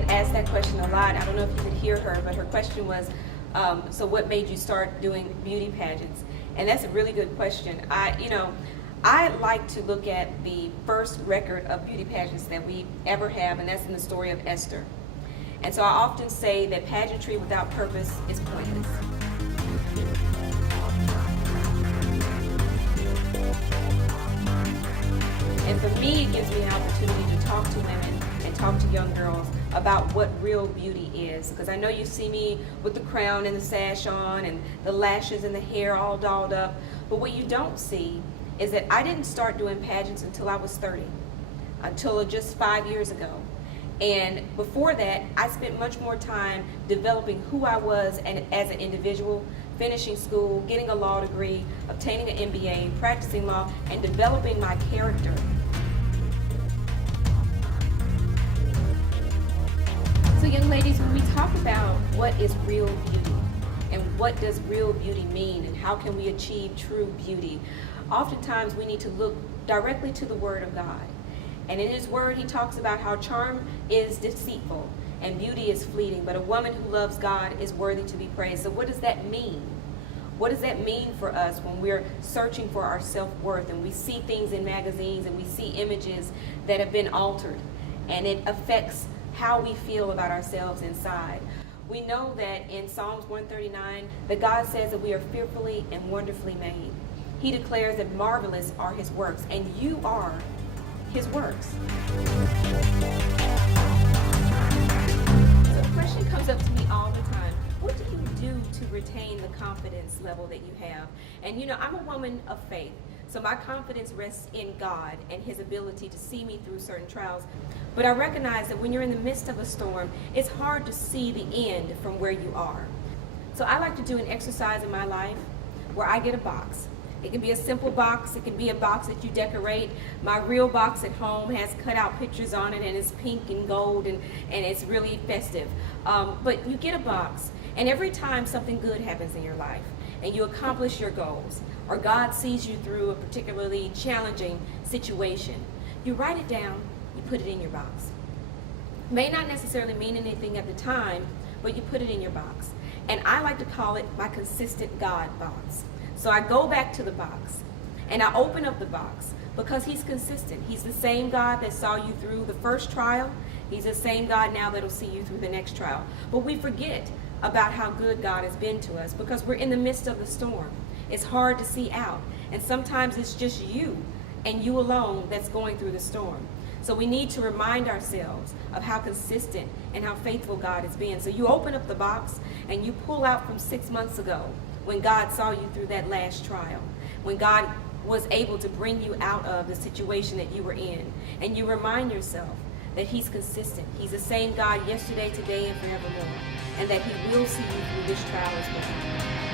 get asked that question a lot. I don't know if you could hear her, but her question was, so what made you start doing beauty pageants? And that's a really good question. I like to look at the first record of beauty pageants that we ever have, and that's in the story of Esther. And so I often say that pageantry without purpose is pointless. And for me, it gives me an opportunity to talk to women and talk to young girls about what real beauty is. Because I know you see me with the crown and the sash on and the lashes and the hair all dolled up. But what you don't see is that I didn't start doing pageants until I was 30, until just 5 years ago. And before that, I spent much more time developing who I was as an individual, finishing school, getting a law degree, obtaining an MBA, practicing law, and developing my character. So young ladies, when we talk about what is real beauty and what does real beauty mean and how can we achieve true beauty, oftentimes we need to look directly to the Word of God. And in His Word, He talks about how charm is deceitful and beauty is fleeting, but a woman who loves God is worthy to be praised. So what does that mean? What does that mean for us when we're searching for our self-worth and we see things in magazines and we see images that have been altered and it affects how we feel about ourselves inside? We know that in Psalms 139 that God says that we are fearfully and wonderfully made. He declares that marvelous are His works, and you are His works. So the question comes up to me all the time: what do you do to retain the confidence level that you have? And I'm a woman of faith, so my confidence rests in God and His ability to see me through certain trials. But I recognize that when you're in the midst of a storm, it's hard to see the end from where you are. So I like to do an exercise in my life where I get a box. It can be a simple box. It can be a box that you decorate. My real box at home has cut out pictures on it, and it's pink and gold, and it's really festive. But you get a box, and every time something good happens in your life and you accomplish your goals, or God sees you through a particularly challenging situation, you write it down, you put it in your box. May not necessarily mean anything at the time, but you put it in your box. And I like to call it my consistent God box. So I go back to the box and I open up the box because He's consistent. He's the same God that saw you through the first trial. He's the same God now that'll see you through the next trial. But we forget about how good God has been to us because we're in the midst of the storm. It's hard to see out. And sometimes it's just you and you alone that's going through the storm. So we need to remind ourselves of how consistent and how faithful God has been. So you open up the box and you pull out from 6 months ago, when God saw you through that last trial, when God was able to bring you out of the situation that you were in, and you remind yourself that He's consistent. He's the same God yesterday, today, and forevermore, and that He will see you through this trial as well.